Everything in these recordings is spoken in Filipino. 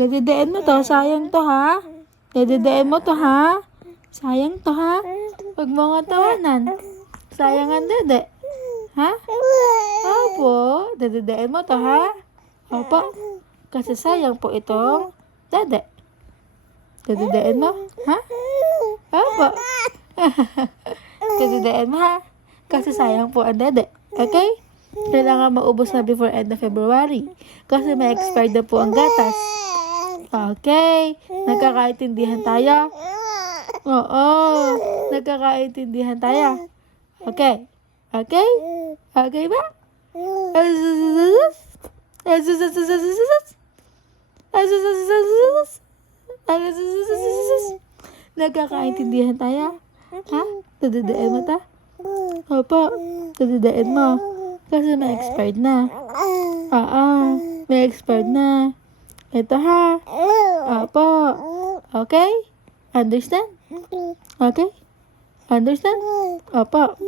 Dadidiin mo to, sayang to ha. Dadidiin mo to ha. Sayang to ha. Huwag mo nga tawanan. Sayang ang dede. Ha? Opo. Dadidiin mo to ha. Opo. Kasi sayang po itong dede. Dadidiin mo. Ha? Opo. Dadidiin mo ha. Kasi sayang po ang dede. Okay? Kailangan maubos na before end of February. Kasi may expired na po ang gatas. Okay. Nagkakaintindihan tayo? Oo. Nagkakaintindihan tayo? Okay. Okay? Okay ba? Nagkakaintindihan tayo? Ha? Dadidiin mo ta? Opo. Dadidiin mo. Kasi may expired na. Oo. May expired na. Ito ha. Opo. Okay? Understand? Okay? Understand? Opo.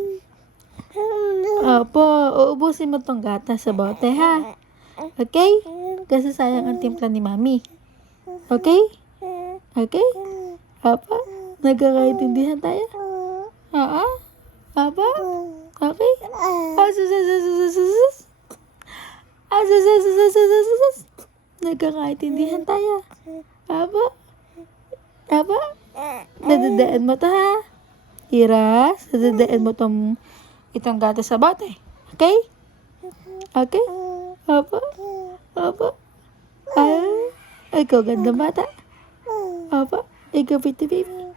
Opo. Uubusin mo tong gatas sa bote ha. Okay? Kasi sayang ang timpla ni Mami. Okay? Okay? Opo. Nagkakaintindihan tayo? Oo. Opo. Okay? Nagkakaintindihan tayo. Opo. Opo. Dadadaan mo to ha. Iras. Dadadaan mo itong gatas sa bote. Okay? Okay? Opo. Opo. Ikaw ganda bata. Opo. Ikaw pretty baby.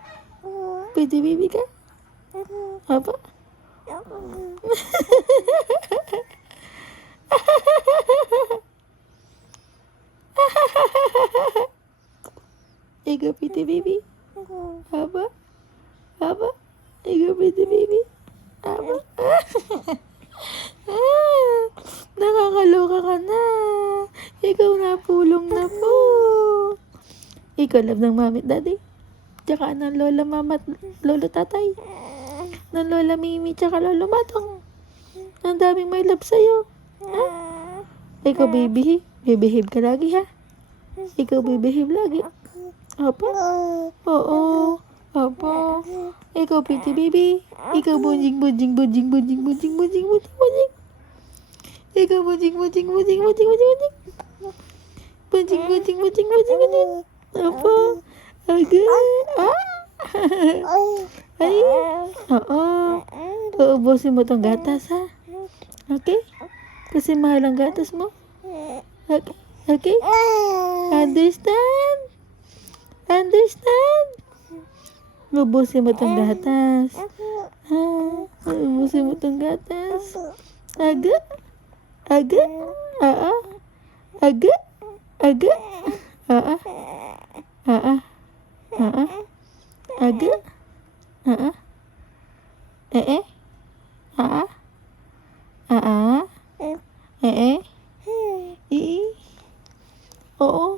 Pretty baby ka? Opo. Ikaw pretty baby. Opo. Opo. Ikaw pretty baby. Opo. Nakakaloka ka na. Ikaw napulong na po. Ikaw love ng mami at daddy. Tsaka ng lola mama at lolo tatay. Ng lola Mimi tsaka lolo Matong. Ang daming may love sa'yo. Ha? Ikaw baby. Bibehave ka lagi ha. Ikaw bibehave lagi. Opo. Oo. Opo. Ikaw pretty baby. Ikaw bunjing bunjing bunjing bunjing bunjing bunjing bunjing bunjing. Ikaw bunjing bunjing bunjing bunjing bunjing bunjing. Bunjing bunjing bunjing bunjing bunjing. Opo. Agad. Ay. Oo. Uubusin mo tong gatas ha. Okay? Kasi mahal ang gatas mo. Okay? Okay? Understand? Understand? Ubusin mo tong gatas. Ha? Ubusin mo tong gatas. Aga? Aga? Oo. Aga? Aga? Oo. Oo. Oo. Aga? Oo. Oo. Oo. Oo. Oo.